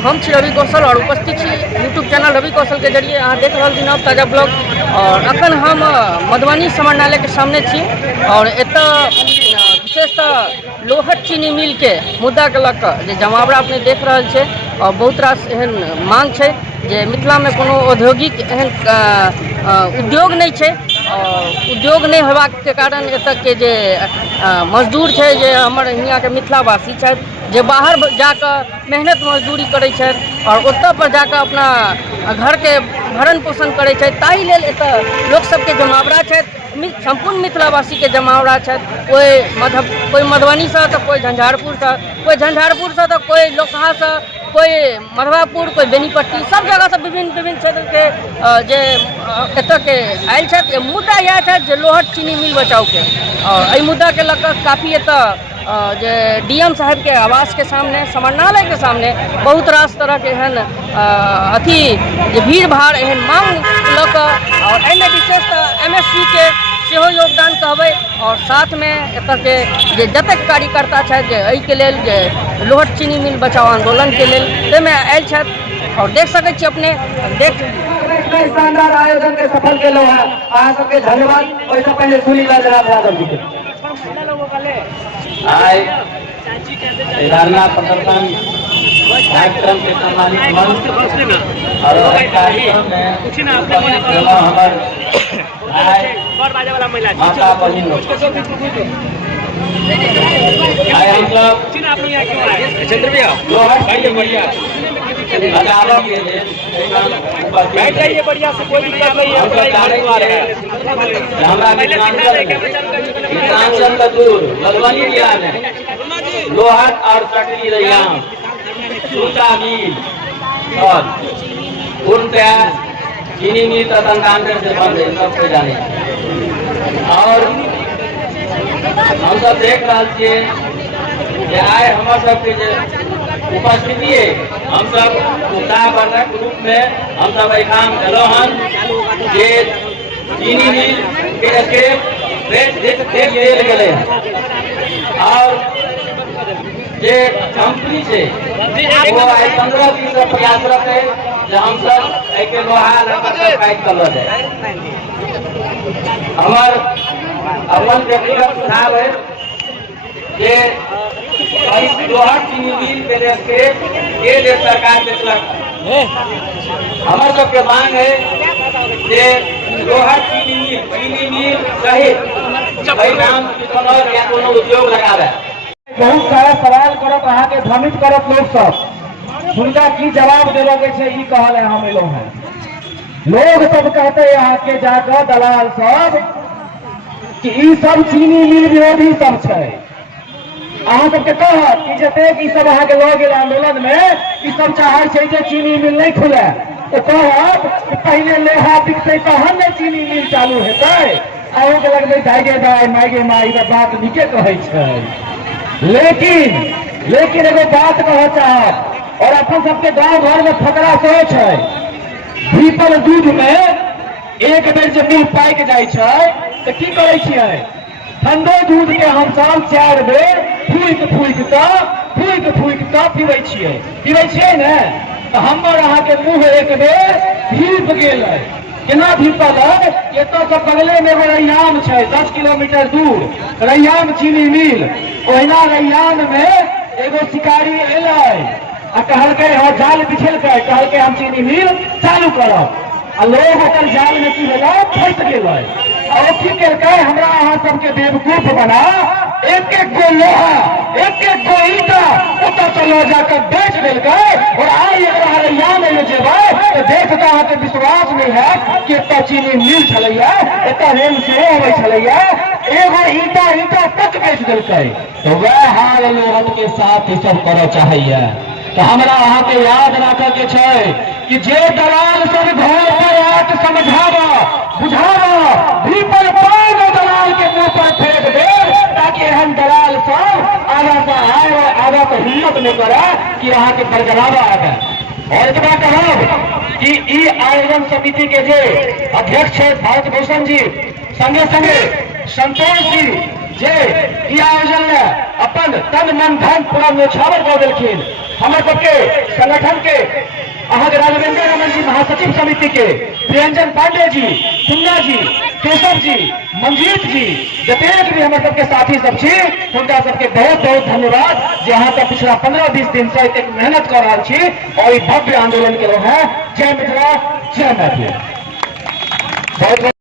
हम छी रवि कौशल और उपस्थित छी यूट्यूब चैनल रवि कौशल के जरिए अहाँ देख रहा छी नव ताजा ब्लॉग। और अखन हम मधुबनी समरणालय के सामने छी और एतऽ विशेषतः लोहट चीनी मिल के मुद्दा के लऽ कऽ जे जमावड़ा अपने देख रहल छै और बहुत रास एहन मांग छै जे मिथिला में कोनो औद्योगिक एहन उद्योग नहीं छै और उद्योग नहीं होबाक के कारण एतऽ के जे मजदूर छै जे हमर यहाँ के मिथिलावासी छथि जे बाहर जाकर मेहनत मजदूरी करै छथि और ओतऽ पर जाकर अपना घर के भरण पोषण करै छथि। ताहि लेल एतऽ लोक सबके जमावड़ा छथि, संपूर्ण मिथिलावासी के जमावड़ा छथि। कोई मधुबनी से तो कोई झंझारपुर से, तो कोई लोकहा से, कोई मधवापुर, कोई बेनीपट्टी, सब जगह से विभिन्न क्षेत्र के जे एतऽ के आयल छथि। मुद्दा यह है जे लोहट चीनी मिल बचाव के और एहि मुद्दा के लऽ कऽ काफ़ी एतऽ जे डीएम साहब के आवास के सामने, समरणालय के सामने बहुत रास तरह के एहन अथी जे भीड़ भाड़ एहन मांग लऽ कऽ और एहिमे विशेषतः एमएसपी के सेहो योगदान कहबै और साथ में एतऽ के जे जतेक कार्यकर्ता छथि जे एहि के लेल जे लोहट चीनी मिल बचाओ आंदोलन के लेल ताहिमे आयल छथि और देख सकै छी अपने शानदार आयोजन के सफल केलहुँ है। अहाँ सबके धन्यवाद। ओहिसँ पहले सुनी जनाब यादव जी के आय धरना प्रदर्शन कार्यक्रम के सम्मानित मंच और कार्यक्रम में हमार माता बहन आए हम सब बैठ जाइए बढ़िया से, कोई दिक्कत नहीं है। मिथिलांचल का दूर मधुबनी जिला में लोहट और चटनी रैयाम सूता मिल और पूर्णतया चीनी मिल तंत्र से बंद है, सबको जाने। और हम सब देख रहा छे आए हम सबके उपस्थिति है, हम सब उत्साहवर्धक रूप में हम सब काम कलो हन जे चीनी मिल के देल गेले और जे कंपनी से वो 15-20 प्रयासरत है जे हम सब एक लोहा लगा फाइट कर रहे हैं। हमार अपन व्यक्तिगत सुझाव है जे लोहट चीनी मिल के देश सरकार देख हमारे सबके मांग है जे लोहट चीनी मिल सहित कोनो उद्योग लगावे। बहुत सारा सवाल करब, अहाँ के भ्रमित करब लोग सब, हुनका की जवाब देवे के छै ई कहल है हम एलो हैं। लोग सब कहते हैं यहाँ के जाकर दलाल सब कि ई सब चीनी मिल विरोधी सब छै। अहाँ सबके कहत कि जतेक ई सब अहाँ के लऽ गेल आंदोलन में ई सब चाहे छै जे चीनी मिल नहीं खुले, तो कहत कि पहले लोहा बिकते तहन ने चीनी मिल चालू हेतै। अहूँ के लगते दाइगे दाइ माइगे माई का बात नीके कहै छै। लेकिन एगो बात कह चाहब और अपन सबके गांव घर में फकरा सेहो छै। भीपल दूध में एक बेर जे मिल पाकि जाइ छै तो की करे छियै, ठंडो दूध के हम सब 4 बेर फूक कऽ पीबै छियै ने। तो हमर अहाँ के मुँह एक बेर भीप गेल है। केना भीपल है, एतऽ से बगले में एगो रैयाम छै 10 किलोमीटर दूर, रैयाम चीनी मिल। ओहिना रैयाम में एगो शिकारी एलै आ कहलकै हाँ जाल बिछेलकै, कहलकै हम चीनी मिल चालू करब। आ लोग ओकर जाल में की भेलै, फंस गेलै। और की केलकै, हमरा अहाँ सबके बेवकूफ बना एक गो लोहा, एक गो ईटा ओतऽ से लऽ जाकर बेच देलकै। और आई अगर रैया में जेबै तो देख कऽ अहाँके विश्वास नहीं है कि एतऽ चीनी मिल छलैया, एतऽ रेल सेहो अबै छलैया। एगो ईटा तक बेच देलकै। तो वह हाल लोगन के साथ ई सब करऽ चाहिए। तो हमरा अहाँ के याद रखे के छै कि जे दलाल सब घर पर आके समझावा बुझावा, भीपर पान दलाल के मुंह पर फेंक दे, ताकि एहन दलाल सब आगा से आगा तो हिम्मत नहीं करे कि अहाँ के बरगलावा आगे। और एक बात कहब कि ई आयोजन समिति के जे अध्यक्ष है भारत भूषण जी, संगे संगे संतोष जी, जे ई आयोजन में अपन तन मन धन पूरा न्यौछावर कर देलखिन। हमर सबके संगठन के अहाँ राघवेंद्र रमन जी महासचिव समिति के प्रियंजन पांडे जी, सुन्ना जी, केशव जी, मंजीत जी, जतेक भी हमारे सबके साथी सब छी, हुनका सबके बहुत बहुत धन्यवाद जे अहाँ सब पिछला 15-20 दिन से एतेक मेहनत कर रहा छी और ई भव्य आंदोलन के हैं। जय मिथिला, जय मैथिली। बहुत